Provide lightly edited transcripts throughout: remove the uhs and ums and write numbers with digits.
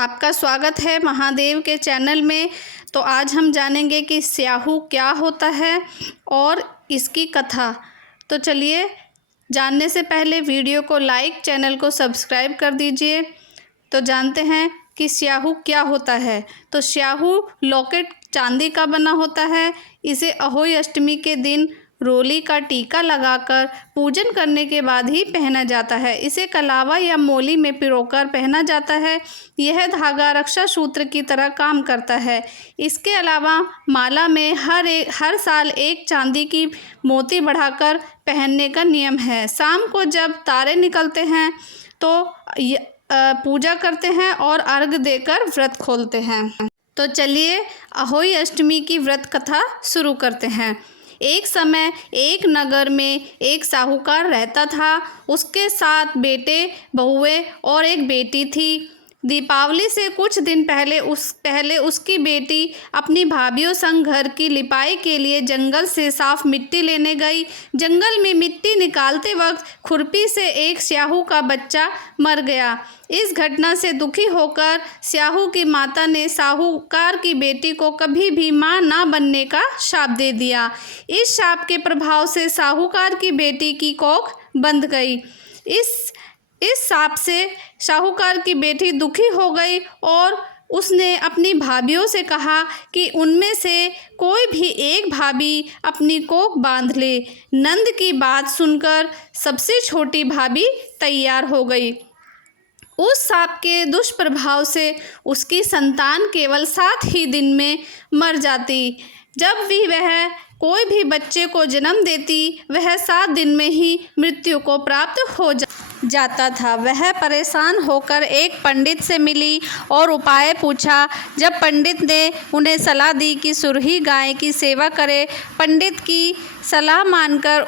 आपका स्वागत है महादेव के चैनल में। तो आज हम जानेंगे कि स्याहू क्या होता है और इसकी कथा। तो चलिए, जानने से पहले वीडियो को लाइक, चैनल को सब्सक्राइब कर दीजिए। तो जानते हैं कि स्याहू क्या होता है। तो स्याहू लॉकेट चांदी का बना होता है। इसे अहोई अष्टमी के दिन रोली का टीका लगाकर पूजन करने के बाद ही पहना जाता है। इसे कलावा या मोली में पिरोकर पहना जाता है। यह धागा रक्षा सूत्र की तरह काम करता है। इसके अलावा माला में हर साल एक चांदी की मोती बढ़ाकर पहनने का नियम है। शाम को जब तारे निकलते हैं तो पूजा करते हैं और अर्घ देकर व्रत खोलते हैं। तो चलिए, अहोई अष्टमी की व्रत कथा शुरू करते हैं। एक समय एक नगर में एक साहूकार रहता था। उसके 7 बेटे, बहुएं और एक बेटी थी। दीपावली से कुछ दिन पहले उसकी बेटी अपनी भाभीयों संग घर की लिपाई के लिए जंगल से साफ मिट्टी लेने गई। जंगल में मिट्टी निकालते वक्त खुरपी से एक स्याहू का बच्चा मर गया। इस घटना से दुखी होकर स्याहू की माता ने साहूकार की बेटी को कभी भी मां ना बनने का शाप दे दिया। इस शाप के प्रभाव से साहूकार की बेटी की कोख बंध गई। इस शाप से साहूकार की बेटी दुखी हो गई और उसने अपनी भाभीयों से कहा कि उनमें से कोई भी एक भाभी अपनी कोख बांध ले। नंद की बात सुनकर सबसे छोटी भाभी तैयार हो गई। उस शाप के दुष्प्रभाव से उसकी संतान केवल 7 ही दिन में मर जाती। जब भी वह कोई भी बच्चे को जन्म देती, वह 7 दिन में ही मृत्यु को प्राप्त हो जाता था। वह परेशान होकर एक पंडित से मिली और उपाय पूछा। जब पंडित ने उन्हें सलाह दी कि सुरही गाय की सेवा करे, पंडित की सलाह मानकर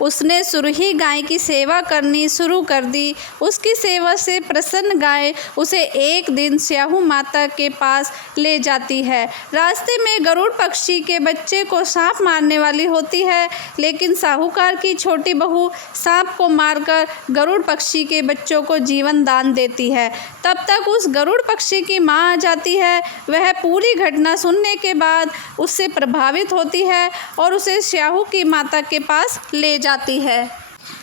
उसने सुरही गाय की सेवा करनी शुरू कर दी। उसकी सेवा से प्रसन्न गाय उसे एक दिन स्याहू माता के पास ले जाती है। रास्ते में गरुड़ पक्षी के बच्चे को सांप मारने वाली होती है, लेकिन साहूकार की छोटी बहू सांप को मारकर गरुड़ पक्षी के बच्चों को जीवन दान देती है। तब तक उस गरुड़ पक्षी की माँ आ जाती है। वह पूरी घटना सुनने के बाद उससे प्रभावित होती है और उसे स्याहू की माता के पास ले जाती है।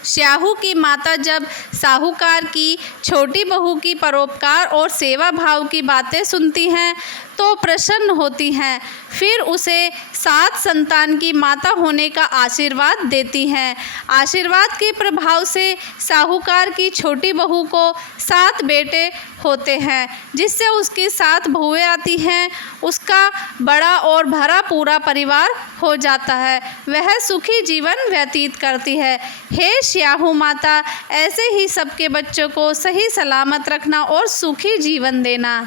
स्याहू की माता जब साहूकार की छोटी बहू की परोपकार और सेवा भाव की बातें सुनती हैं तो प्रसन्न होती हैं। फिर उसे 7 संतान की माता होने का आशीर्वाद देती हैं। आशीर्वाद के प्रभाव से साहूकार की छोटी बहू को 7 बेटे होते हैं, जिससे उसकी 7 बहुएं आती हैं। उसका बड़ा और भरा पूरा परिवार हो जाता है। वह सुखी जीवन व्यतीत करती है। हे स्याहू माता, ऐसे ही सबके बच्चों को सही सलामत रखना और सुखी जीवन देना।